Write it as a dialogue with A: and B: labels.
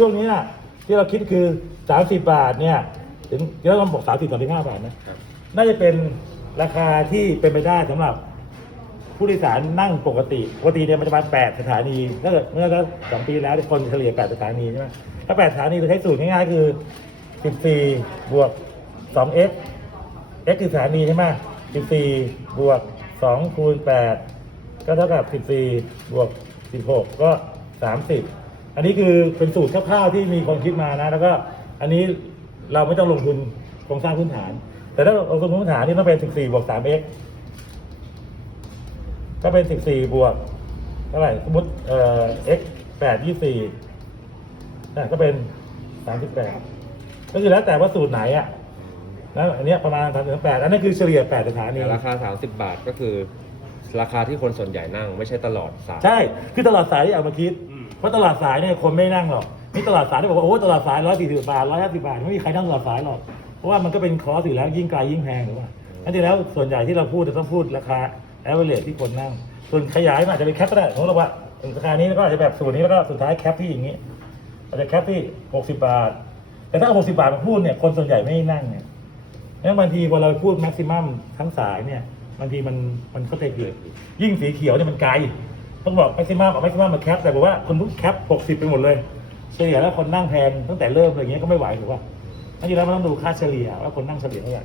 A: ช่วงนี้น่ะที่เราคิดคือ 30 บาทเนี่ยถึงแล้วเราบอก30 35บาทนะ
B: ครับ
A: น่าจะเป็นราคาที่เป็นไปได้สำหรับ ผู้โดยสารนั่งปกติปกติเนี่ยมันจะประมาณ8สถานีถ้าเกิดเมื่อสักสองปีแล้วเนี่ยคนเฉลี่ย8สถานีใช่ไหมถ้า8สถานีเราใช้สูตรง่ายๆคือ14บวก 2x x คือสถานีใช่ไหม14บวก2คูณ8ก็เท่ากับ14บวก16ก็30 อันนี้คือเป็นสูตรคร่าวๆที่มีคนคิดมานะ แล้วก็อันนี้เราไม่ต้องลงทุนโครงสร้างพื้นฐาน แต่ถ้าลงทุนพื้นฐานนี่ต้องเป็น 14 บวก 3x ก็เป็น 14 บวกเท่าไหร่สมมติเอ่อ x 8 24อะก็เป็น 38 ก็คือแล้วแต่ว่าสูตรไหนอะแล้วอันเนี้ยประมาณ38อันนี้คือเฉลี่ย 8 สถานี
B: แต่ราคา 30 บาทก็คือ ราคาที่คนส่วนใหญ่นั่งไม่ใช่ตลอดสาย
A: ใช่ คือตลาดสายที่เอามาคิด
B: อืม
A: เพราะตลาดสายเนี่ยคนไม่นั่งหรอกนี่ตลาดสายที่บอกว่าโอ้ตลาดสายร้อยสี่สิบบาทร้อยห้าสิบาทไม่มีใครนั่งตลาดสายหรอกเพราะว่ามันก็เป็นคอร์สอยู่แล้วยิ่งไกลยิ่งแพงถูกป่ะนั่นจริงแล้วส่วนใหญ่ที่เราพูดจะต้องพูดราคาแอเวอเรที่คนนั่ง ส่วนขยายอาจจะเป็นแคปก็ได้สมมติว่าราคานี้แล้วก็อาจจะแบบสูตรนี้แล้วก็สุดท้ายแคปที่อย่างนี้ อาจจะแคปที่หกสิบบาท แต่ถ้าเอาหกสิบาทมาพูดเนี่ยคนส่วนใหญ่ไม่นั่งเนี่ยแล้วบางทีพอเราพูดแม็กซิมัมทั้งสายเนี่ยบางทีมันมันเข้าใจผิดยิ่งสีเขียวเนี่ยมันไกล ต้องบอกแม็กซิมัมกับแม็กซิมัมมาแคปแต่บอกว่าคนทุกแคปหกสิบไปหมดเลย เฉลี่ยแล้วคนนั่งแพงตั้งแต่เริ่มอะไรเงี้ยก็ไม่ไหวถูกป่ะนั่นอยู่แล้วมันต้องดูค่าเฉลี่ยว่าคนนั่งเฉลี่ยเท่าไหร่